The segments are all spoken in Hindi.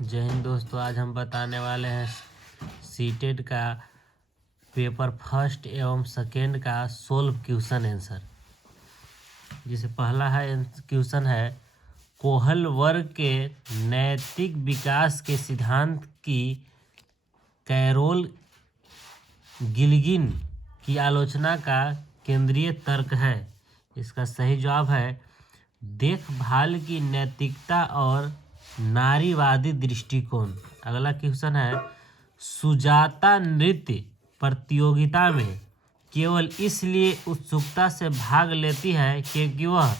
जय हिंद दोस्तों। आज हम बताने वाले हैं सीटेट का पेपर फर्स्ट एवं सेकेंड का सोल्व क्वेश्चन आंसर। जिसे पहला है क्वेश्चन है, कोहल वर्ग के नैतिक विकास के सिद्धांत की कैरोल गिल्गिन की आलोचना का केंद्रीय तर्क है। इसका सही जवाब है देखभाल की नैतिकता और नारीवादी दृष्टिकोण। अगला क्वेश्चन है, सुजाता नृत्य प्रतियोगिता में केवल इसलिए उत्सुकता से भाग लेती है क्योंकि वह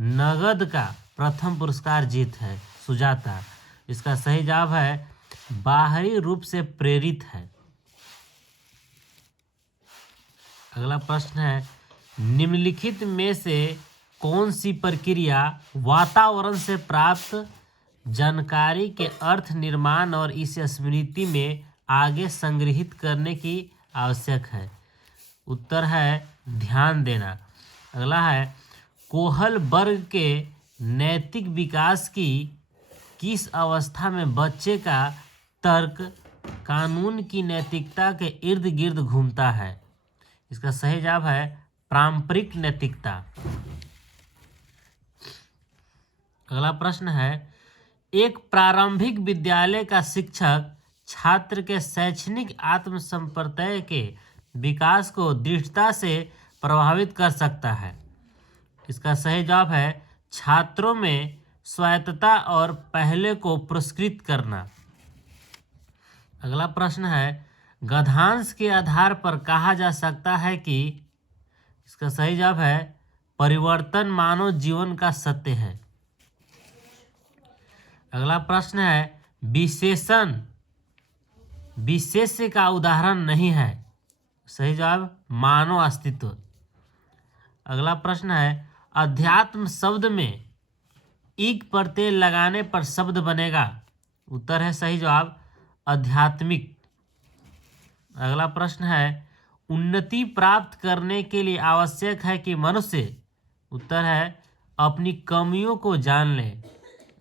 नगद का प्रथम पुरस्कार जीत है। सुजाता, इसका सही जवाब है बाहरी रूप से प्रेरित है। अगला प्रश्न है, निम्नलिखित में से कौन सी प्रक्रिया वातावरण से प्राप्त जानकारी के अर्थ निर्माण और इसे स्मृति में आगे संग्रहित करने की आवश्यक है? उत्तर है ध्यान देना। अगला है, कोहल वर्ग के नैतिक विकास की किस अवस्था में बच्चे का तर्क कानून की नैतिकता के इर्द गिर्द घूमता है? इसका सही जवाब है पारंपरिक नैतिकता। अगला प्रश्न है, एक प्रारंभिक विद्यालय का शिक्षक छात्र के शैक्षणिक आत्मसंप्रत्यय के विकास को दृढ़ता से प्रभावित कर सकता है। इसका सही जवाब है छात्रों में स्वायत्तता और पहले को पुरस्कृत करना। अगला प्रश्न है, गद्यांश के आधार पर कहा जा सकता है कि? इसका सही जवाब है परिवर्तन मानव जीवन का सत्य है। अगला प्रश्न है, विशेषण विशेष्य का उदाहरण नहीं है। सही जवाब मानव अस्तित्व। अगला प्रश्न है, अध्यात्म शब्द में ईक प्रत्यय लगाने पर शब्द बनेगा। उत्तर है सही जवाब आध्यात्मिक। अगला प्रश्न है, उन्नति प्राप्त करने के लिए आवश्यक है कि मनुष्य? उत्तर है अपनी कमियों को जान ले।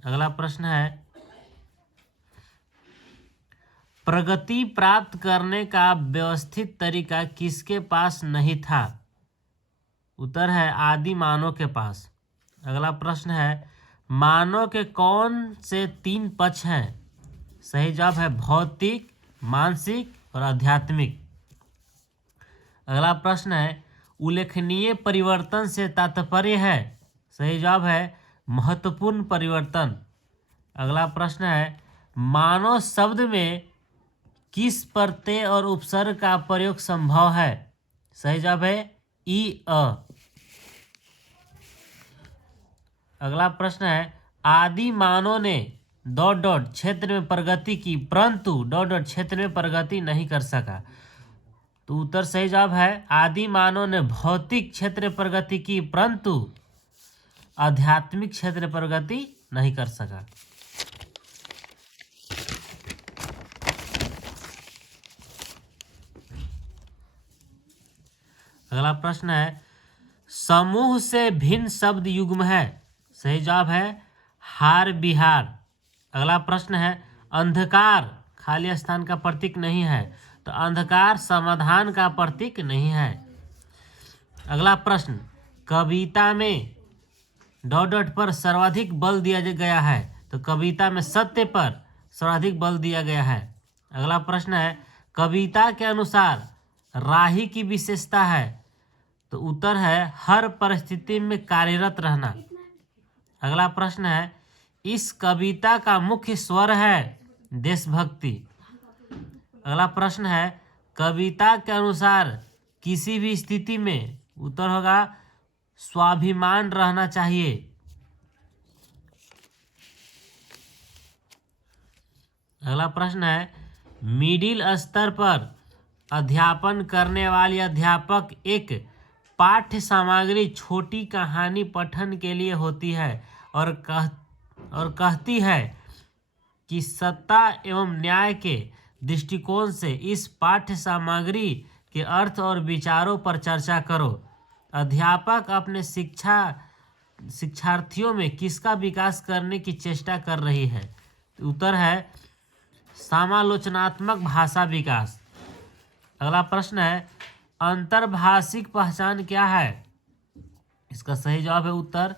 अगला प्रश्न है, प्रगति प्राप्त करने का व्यवस्थित तरीका किसके पास नहीं था? उत्तर है आदि मानव के पास। अगला प्रश्न है, मानव के कौन से तीन पक्ष हैं? सही जवाब है भौतिक, मानसिक और आध्यात्मिक। अगला प्रश्न है, उल्लेखनीय परिवर्तन से तात्पर्य है? सही जवाब है महत्वपूर्ण परिवर्तन। अगला प्रश्न है, मानव शब्द में किस प्रत्यय और उपसर्ग का प्रयोग संभव है? सही जवाब है ई अ। अगला प्रश्न है, आदि मानव ने ... क्षेत्र में प्रगति की परंतु ... क्षेत्र में प्रगति नहीं कर सका। तो उत्तर सही जवाब है आदि मानव ने भौतिक क्षेत्र में प्रगति की परंतु आध्यात्मिक क्षेत्र में प्रगति नहीं कर सका। अगला प्रश्न है, समूह से भिन्न शब्द युग्म है? सही जवाब है हार बिहार। अगला प्रश्न है, अंधकार खाली स्थान का प्रतीक नहीं है, तो अंधकार समाधान का प्रतीक नहीं है। अगला प्रश्न, कविता में ... पर सर्वाधिक बल दिया गया है, तो कविता में सत्य पर सर्वाधिक बल दिया गया है। अगला प्रश्न है, कविता के अनुसार राही की विशेषता है? तो उत्तर है हर परिस्थिति में कार्यरत रहना। अगला प्रश्न है, इस कविता का मुख्य स्वर है देशभक्ति। अगला प्रश्न है, कविता के अनुसार किसी भी स्थिति में... उत्तर होगा स्वाभिमान रहना चाहिए। अगला प्रश्न है, मिडिल स्तर पर अध्यापन करने वाले अध्यापक एक पाठ्य सामग्री छोटी कहानी पठन के लिए होती है और कहती है कि सत्ता एवं न्याय के दृष्टिकोण से इस पाठ्य सामग्री के अर्थ और विचारों पर चर्चा करो। अध्यापक अपने शिक्षार्थियों में किसका विकास करने की चेष्टा कर रही है? उत्तर है समालोचनात्मक भाषा विकास। अगला प्रश्न है अंतर्भाषिक पहचान क्या है? इसका सही जवाब है उत्तर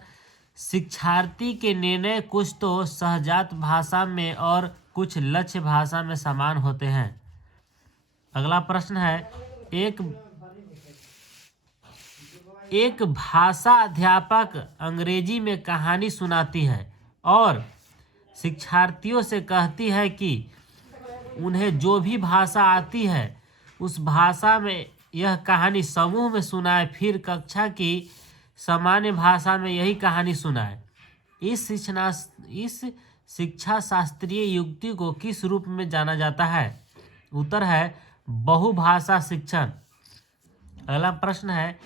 शिक्षार्थी के निर्णय कुछ तो सहजात भाषा में और कुछ लक्ष्य भाषा में समान होते हैं। अगला प्रश्न है एक भाषा अध्यापक अंग्रेजी में कहानी सुनाती है और शिक्षार्थियों से कहती है कि उन्हें जो भी भाषा आती है उस भाषा में यह कहानी समूह में सुनाए, फिर कक्षा की सामान्य भाषा में यही कहानी सुनाए। इस शिक्षा शास्त्रीय युक्ति को किस रूप में जाना जाता है? उत्तर है बहुभाषा शिक्षण। अगला प्रश्न है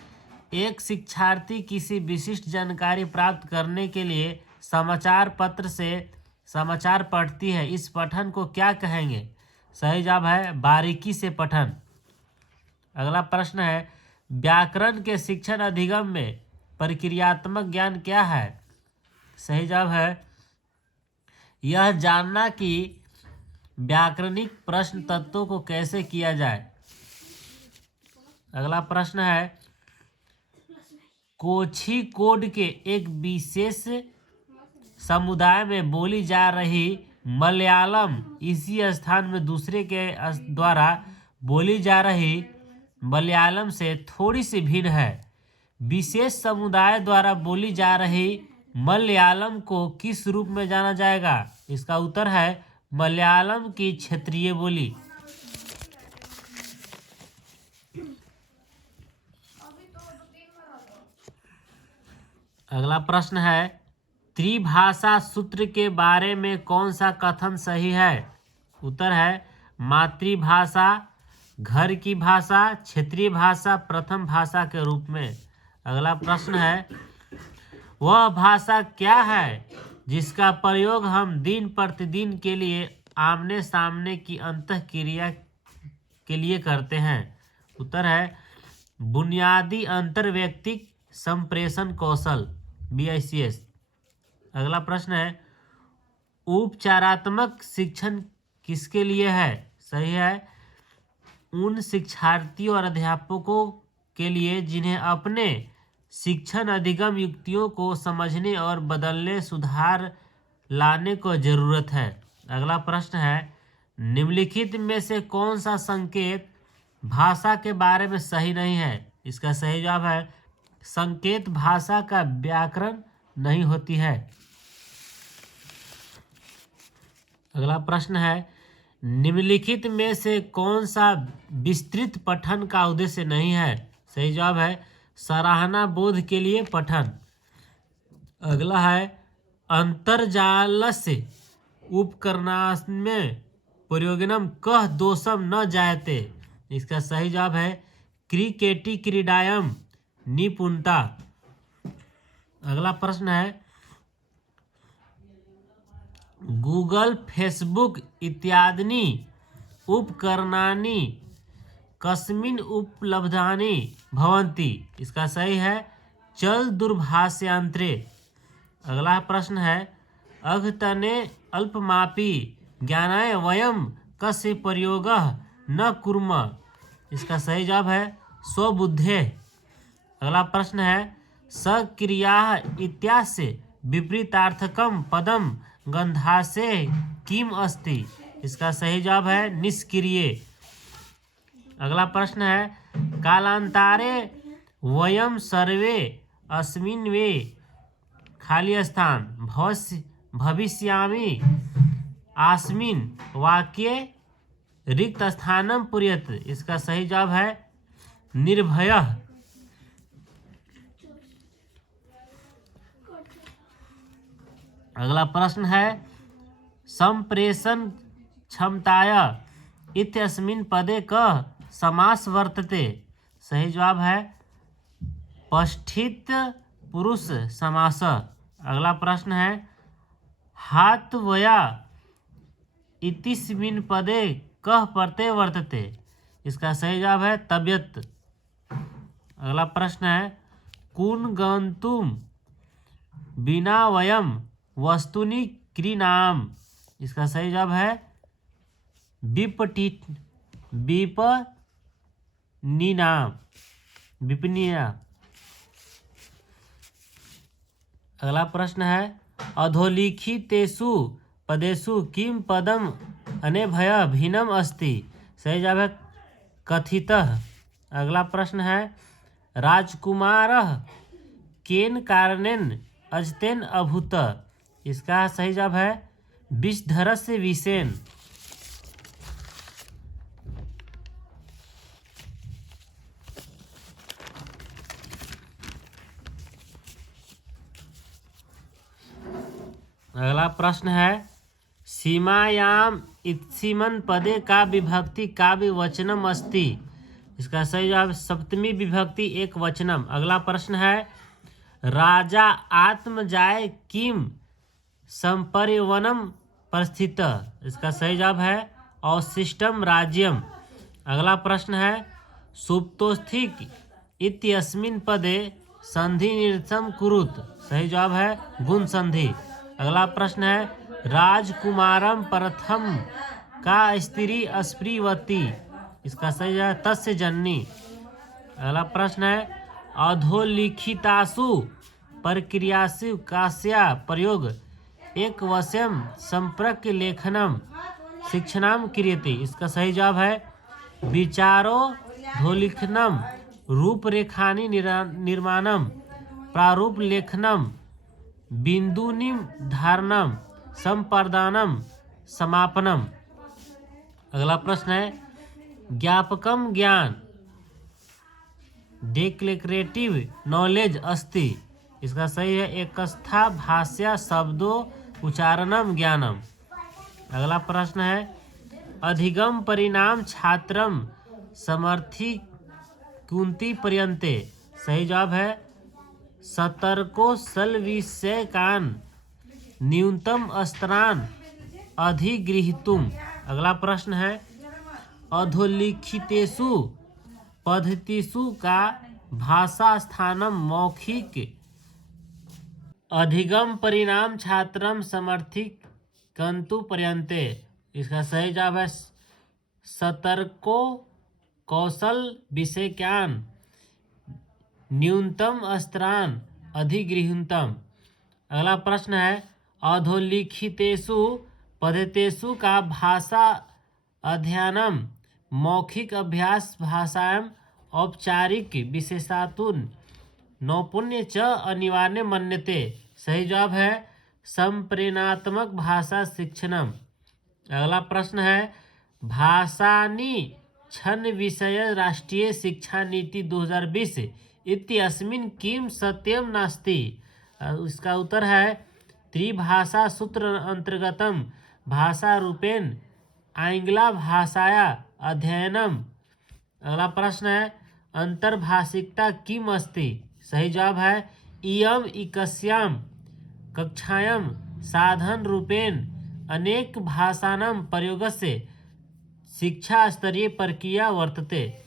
एक शिक्षार्थी किसी विशिष्ट जानकारी प्राप्त करने के लिए समाचार पत्र से समाचार पढ़ती है, इस पठन को क्या कहेंगे? सही जवाब है बारीकी से पठन। अगला प्रश्न है व्याकरण के शिक्षण अधिगम में प्रक्रियात्मक ज्ञान क्या है? सही जवाब है यह जानना कि व्याकरणिक प्रश्न तत्वों को कैसे किया जाए। अगला प्रश्न है कोझिकोड के एक विशेष समुदाय में बोली जा रही मलयालम इसी स्थान में दूसरे के द्वारा बोली जा रही मलयालम से थोड़ी सी भिन्न है। विशेष समुदाय द्वारा बोली जा रही मलयालम को किस रूप में जाना जाएगा? इसका उत्तर है मलयालम की क्षेत्रीय बोली। अगला प्रश्न है त्रिभाषा सूत्र के बारे में कौन सा कथन सही है? उत्तर है मातृभाषा, घर की भाषा, क्षेत्रीय भाषा, प्रथम भाषा के रूप में। अगला प्रश्न है वह भाषा क्या है जिसका प्रयोग हम दिन प्रतिदिन के लिए आमने सामने की अंतःक्रिया के लिए करते हैं? उत्तर है बुनियादी अंतर्वैयक्तिक संप्रेषण कौशल BICS। अगला प्रश्न है उपचारात्मक शिक्षण किसके लिए है? सही है उन शिक्षार्थियों और अध्यापकों के लिए जिन्हें अपने शिक्षण अधिगम युक्तियों को समझने और बदलने सुधार लाने को जरूरत है। अगला प्रश्न है निम्नलिखित में से कौन सा संकेत भाषा के बारे में सही नहीं है? इसका सही जवाब है संकेत भाषा का व्याकरण नहीं होती है। अगला प्रश्न है निम्नलिखित में से कौन सा विस्तृत पठन का उद्देश्य नहीं है? सही जवाब है सराहना बोध के लिए पठन। अगला है अंतर्जालस्य उपकरणास्मै प्रयोजनं कः दोषं न जायते। इसका सही जवाब है क्रिकेटी क्रीडायां निपुणता। अगला प्रश्न है गूगल, फेसबुक इत्यादीनि उपकरणानि कस्मिन् उपलब्धानि भवन्ति। इसका सही है चल दूरभाषयंत्रे। अगला प्रश्न है अघतने अल्पमापी ज्ञानाय वयं कस्य प्रयोगः न कुर्मः। इसका सही जवाब है स्वबुद्धे। अगला प्रश्न है सक्रियाः इत्यस्य विपरीतार्थकं पदं गन्धासे किम अस्ति। इसका सही जवाब है निष्क्रिय। अगला प्रश्न है कालांतारे वयं सर्वे अस्मिन् वे खाली स्थान भविष्यामि अस्मिन् वाक्ये रिक्त स्थानं पूरयेत्। इसका सही जवाब है निर्भयः। अगला प्रश्न है संप्रेषण क्षमताया इत्यस्मिन् पदे कः समास वर्तते। सही जवाब है पष्ठित पुरुष समास। अगला प्रश्न है हात्वया इतिस्मिन् पदे कः प्रत्यय वर्तते। इसका सही जवाब है तबियत। अगला प्रश्न है कुन गन्तुम बिना वयम वस्तुनि क्रीणाम। इसका सही जवाब है विपणिना। विपणिया। अगला प्रश्न है अधोलिखितेषु पदेषु किम पदम अनेभ्य भिन्नम अस्ति। सही जवाब है कथितः। अगला प्रश्न है राजकुमारः केन कारणेन अजतेन अभूत्। इसका सही जवाब है विषधरस्य विषेण। अगला प्रश्न है सीमायाम इत्सिमन पदे का विभक्ति काव्य वचनम अस्ति। इसका सही जवाब सप्तमी विभक्ति एक वचनम। अगला प्रश्न है राजा आत्मजाय किम संपर्यवनम परिस्थित। इसका सही जवाब है अवशिष्टम राज्यम। अगला प्रश्न है सुप्तोस्थिक इत्यस्मिन् पदे संधि निरतम कुरुत। सही जवाब है गुण संधि। अगला प्रश्न है राजकुमारम प्रथम का स्त्री स्प्रीवती। इसका सही जवाब तस्य जननी। अगला प्रश्न है अधोलिखितासु प्रक्रियासु कास्या प्रयोग एक वश्यम संपर्क लेखनम शिक्षणम क्रियते। इसका सही जवाब है विचारो धोलिखनम रूपरेखानि निर्माणम प्रारूप लेखनम बिंदुनि धारणम संपादनम समापनम। अगला प्रश्न है ज्ञापकम ज्ञान डिक्लेरेटिव नॉलेज अस्ति। इसका सही है एकस्था भाष्या शब्दों उच्चारणम ज्ञानम। अगला प्रश्न है अधिगम परिणाम छात्रम समर्थी कुंती पर्यन्ते। सही जवाब है सतर्को सल विषयकान न्यूनतम स्तरान अधिगृहीतुम। अगला प्रश्न है अधोलिखितेषु पद्धतिषु का भाषा स्थानम मौखिक अधिगम परिणाम छात्रम समर्थिक कंतु पर्यन्ते। इसका सही जवाब है सतर्को कौशल विषय ज्ञान न्यूनतम स्तरान अधिगृहीतम। अगला प्रश्न है अधोलिखितेषु पद्धतिषु का भाषा अध्ययनम मौखिक अभ्यास भाषायाम औपचारिक विशेषातुन नौपुण्य च अनिवार्य मन्यते। सही जवाब है संप्रेरणात्मक भाषा शिक्षणम। अगला प्रश्न है भाषानि छन विषय राष्ट्रीय शिक्षा नीति 2020 इत्यस्मिन् किम सत्यम नास्ति। इसका उत्तर है त्रिभाषा सूत्र अंतर्गतम भाषा रूपेण आंग्ला भाषाया अध्ययनम। अगला प्रश्न है अंतर्भाषिकता किम अस्ति। सही जवाब है इयम एकस्याम कक्षायां साधन रूपेण अनेक भाषाणां प्रयोगस्य शिक्षा स्तरीय प्रक्रिया वर्तते।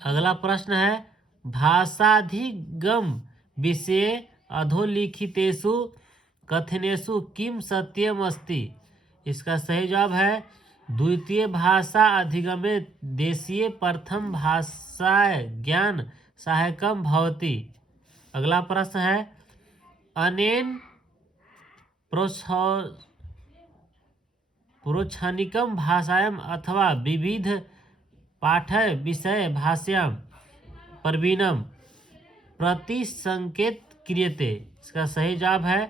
अगला प्रश्न है भाषाधिगम विषये अधोलिखितेषु कथनेषु किम सत्यम अस्ति। इसका सही जवाब है द्वितीय भाषा अधिगमे देशीय प्रथम भाषा ज्ञान सहायकम भवति। अगला प्रश्न है अनेन प्रोक्षणिकम भाषायाम अथवा विविध पाठ्य विषय भाषायाम प्रवीणम प्रतिसंकेत क्रियते। इसका सही जवाब है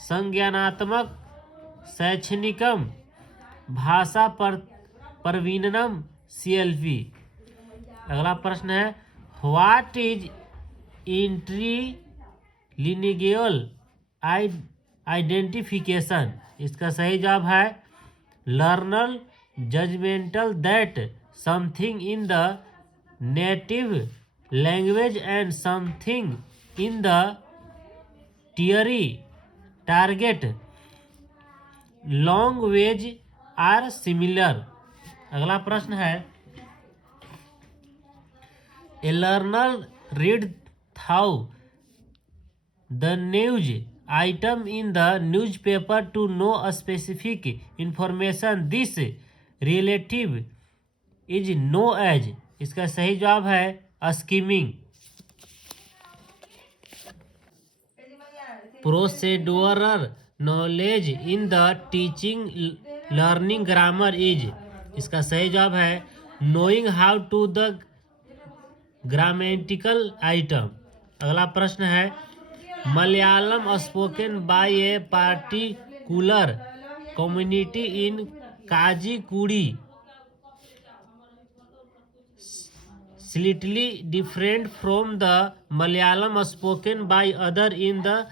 संज्ञानात्मक शैक्षणिकम भाषा प्रवीणनम CLP। अगला प्रश्न है व्हाट इज इंट्रीलिंगुअल आइडेंटिफिकेशन। इसका सही जवाब है learner judgemental that something in the native language and something in the theory target language are similar. अगला प्रश्न है a learner read through the news item in the newspaper to know a specific information. This relative is known as. इसका सही जवाब है skimming. Procedural knowledge in the teaching learning grammar is. इसका सही जवाब है knowing how to the grammatical item. अगला प्रश्न है Malayalam spoken by a particular community in Kajikudi slightly different from the Malayalam spoken by other in the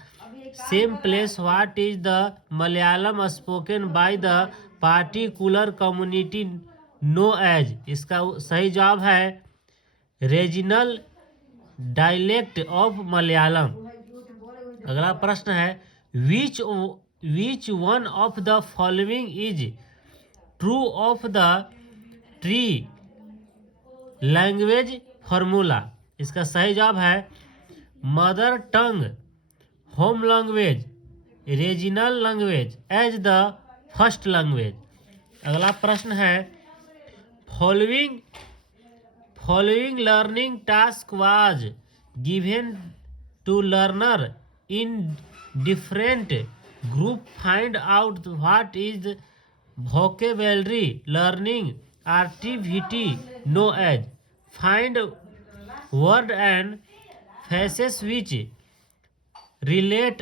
same place. What is the Malayalam spoken by the particular community known as? इसका सही जवाब है रीजनल डायलेक्ट ऑफ मलयालम. अगला प्रश्न है which one of the following is true of the three language formula. इसका सही जवाब है mother tongue, home language, regional language as the first language. अगला प्रश्न है following learning task was given to learner in different group. Find out what is vocabulary learning activity known as. Find word and phrases which relate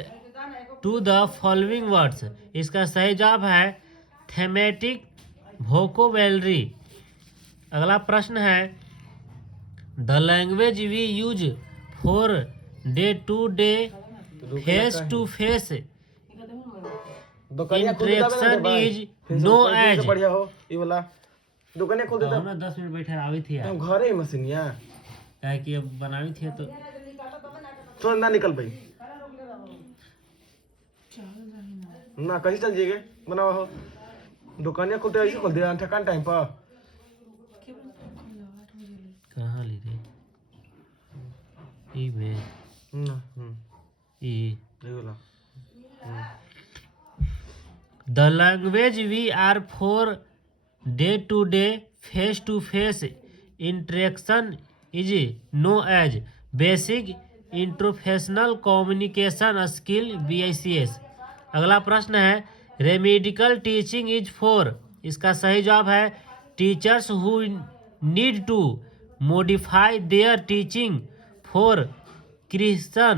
to the following words. इसका सही जवाब है थेमेटिक vocabulary. अगला प्रश्न है the language we use for day to day face to face interaction is known as. बढ़िया हो ये वाला दुकाने खोल देता ना 10 मिनट बैठे आवी थी यार. हम घरे मशीनिया काहे कि अब बनावी थी तो तो ना निकल भाई ना कहीं चल जाइए बनावा हो दुकानिया खोलते ऐसे खोल दिया ठकान टाइम पर. कहाँ ली रे ई में ई ये वाला The language we are for day to day face to face interaction is known as basic interprofessional communication skill BICS. अगला प्रश्न है रेमेडिकल टीचिंग इज फॉर. इसका सही जवाब है teachers who need to modify their teaching for Christian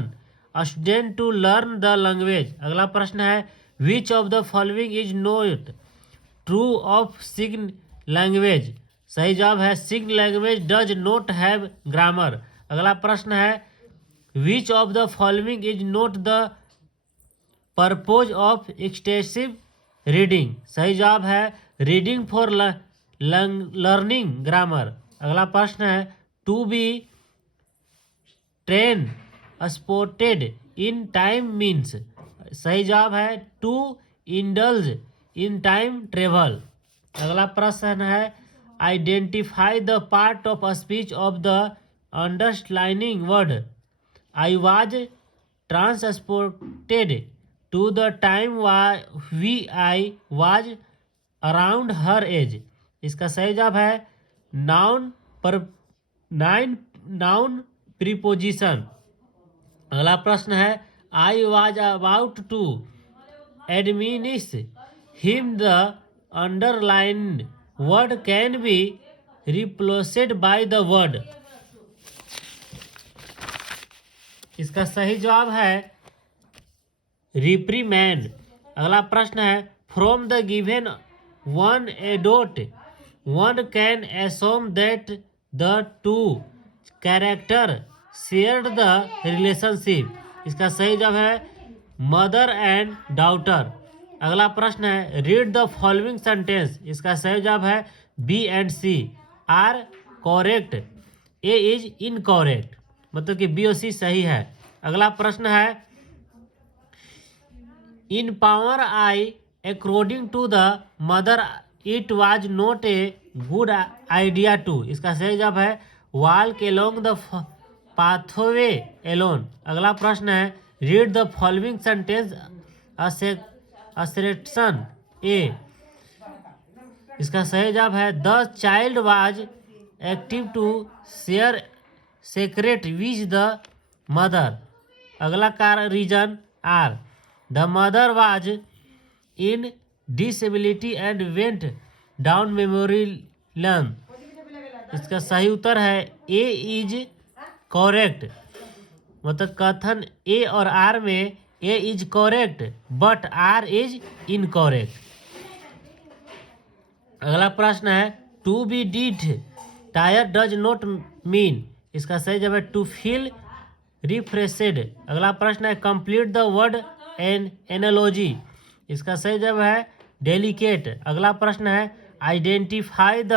student to learn the language. अगला प्रश्न है which of the following is not true of sign language. सही जवाब है sign language does not have grammar. अगला प्रश्न है which of the following is not the purpose of extensive reading. सही जवाब है रीडिंग फॉर लर्निंग ग्रामर. अगला प्रश्न है to be train spotted in time means. सही जवाब है to indulge in time travel. अगला प्रश्न है identify the part of speech of the underlining word. I was transported to the time we I was around her age. इसका सही जवाब है नाउन प्रीपोजिशन. अगला प्रश्न है I was about to admonish him the underlined word can be replaced by the word. इसका सही जवाब है रिप्रीमैंड. अगला प्रश्न है from the given anecdote one can assume that the two character share the relationship. इसका सही जवाब है मदर एंड डॉटर. अगला प्रश्न है रीड द फॉलोइंग सेंटेंस. इसका सही जवाब है B and C are correct, A is incorrect. मतलब कि बी और सी सही है. अगला प्रश्न है in power I according to the mother it was not a good idea to. इसका सही जवाब है walk along the pathway alone. अगला प्रश्न है read the following sentence assertion A. इसका सही जवाब है the child was active to share secret which the mother. अगला का reason R the mother was in disability and went down memory learn. इसका सही उत्तर है ए इज करेक्ट। मतलब कथन ए और आर में A is correct but R is incorrect. अगला प्रश्न है to be did tire does not mean. इसका सही जवाब है टू फील रिफ्रेशेड। अगला प्रश्न है complete the word an analogy. इसका सही जवाब है डेलिकेट। अगला प्रश्न है आइडेंटिफाई द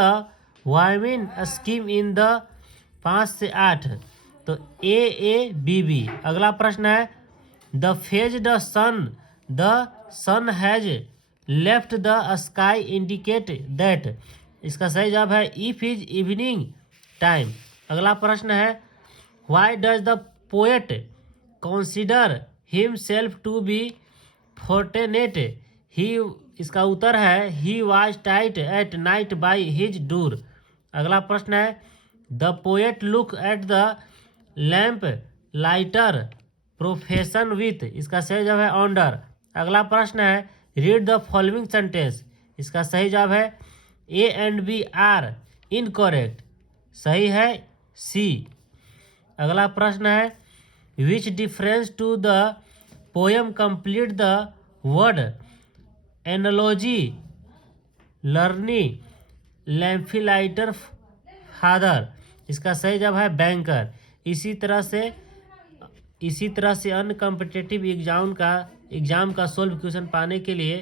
वायमिन स्कीम इन द 5 से 8। तो AABB। अगला प्रश्न है the phase the sun has left the sky indicate that. इसका सही जवाब है इफ इज इवनिंग टाइम। अगला प्रश्न है why does the poet consider himself to be fortunate he. इसका उत्तर है he was tight at night by his door. अगला प्रश्न है the poet look at the lamp lighter profession with. इसका सही जवाब है ऑनडर। अगला प्रश्न है रीड द फॉलोइंग सेंटेंस। इसका सही जवाब है A and B are incorrect. सही है सी। अगला प्रश्न है which difference to the poem complete the word analogy learner lamplighter father. इसका सही जवाब है बैंकर। इसी तरह से अन्य कॉम्पिटिटिव एग्जाम का सोल्व क्वेश्चन पाने के लिए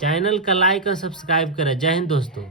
चैनल का लाइक और सब्सक्राइब करें। जय हिंद दोस्तों।